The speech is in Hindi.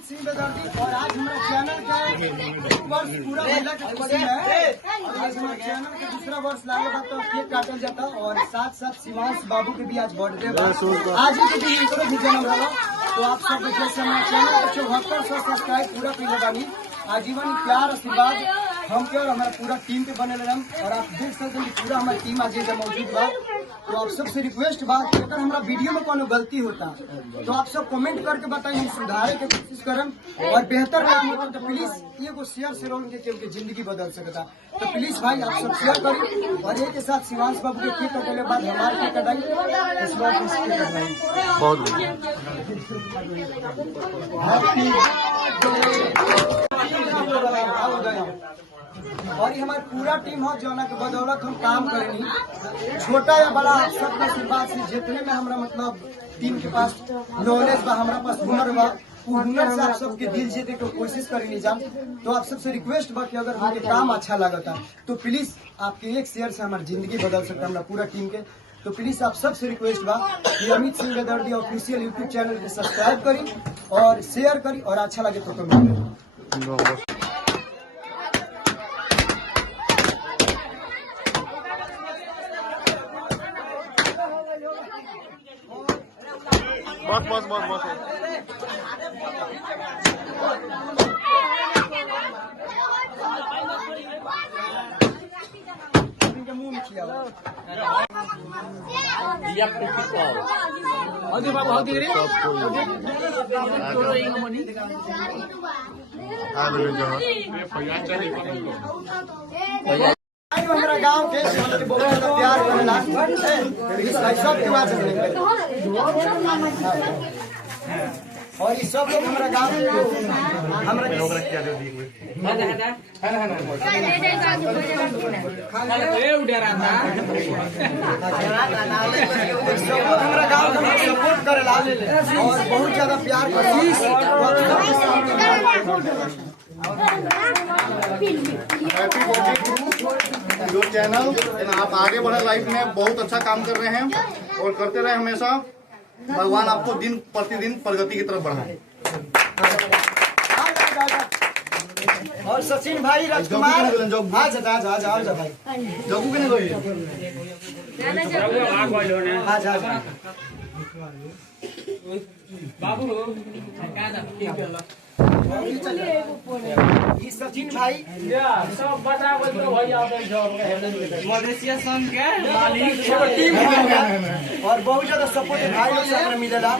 अमित सिंह बेदर्दी और आज हमारा चैनल का 1 वर्ष पूरा महिला की खुशी है। आज हमारे चैनल का दूसरा वर्ष लागू था तो केक काटल जाता और साथ साथ शिवांश बाबू के भी आज बर्थडे आज ही के दिन इनको भी जन्म रहा। तो आप सब जैसे हमारे चैनल को 7400 सब्सक्राइब पूरा कर लगानी आजीवन प्यार आशीर्वाद हम के और हमारा पूरा टीम पे बने रहम। और आप देख सकते हैं कि पूरा हमारी टीम आज मौजूद बा। तो आप सबसे रिक्वेस्ट बा कि अगर हमारा वीडियो में कोनो गलती होता तो आप सब कमेंट करके बताइए, हम सुधारे के कोशिश करम और बेहतर काम होता तो प्लीज एगो शेयर से रोल के जिंदगी बदल सकता। तो प्लीज भाई आप सब शेयर करिए और एक के साथ शिवांश बाबू के केक कटने के बाद हमारे केक कटाई इस बार बहुत और ये हमारी पूरा टीम है जो के बदौलत हम काम करेंगे। छोटा या बड़ा आप सबका आशीर्वाद से जितने में हमारा मतलब टीम के पास नॉलेज बा, हमारा पास हुनर बा, हुनर से आप सबके दिल जीते की कोशिश करेंगे जान। तो आप सबसे रिक्वेस्ट बा कि अगर हमारे काम अच्छा लगता तो प्लीज आपके एक शेयर से हमारी जिंदगी बदल सकता है हमारा पूरा टीम के। तो प्लीज आप सबसे रिक्वेस्ट बा कि अमित सिंह बेदर्दी ऑफिशियल यूट्यूब चैनल के सब्सक्राइब करी और शेयर करी और अच्छा लगे तो कमेंट करी। बस हमारा गाँव के बहुत ज्यादा प्यार करेला सब और ये सब लोग हमारा गाँव हमारा गाँव का सपोर्ट करेला और बहुत ज्यादा प्यार जो चैनल आप आगे बढ़े लाइफ में बहुत अच्छा काम कर रहे हैं और करते रहे हमेशा। भगवान आपको दिन प्रतिदिन प्रगति की तरफ बढ़ाए। और सचिन भाई राजकुमार आज भाई जगू के नहीं सचिन भाई सब बता मधेसिया संघ के मालिक और बहुत ज्यादा सपोर्ट भाई लोग से मिलेला।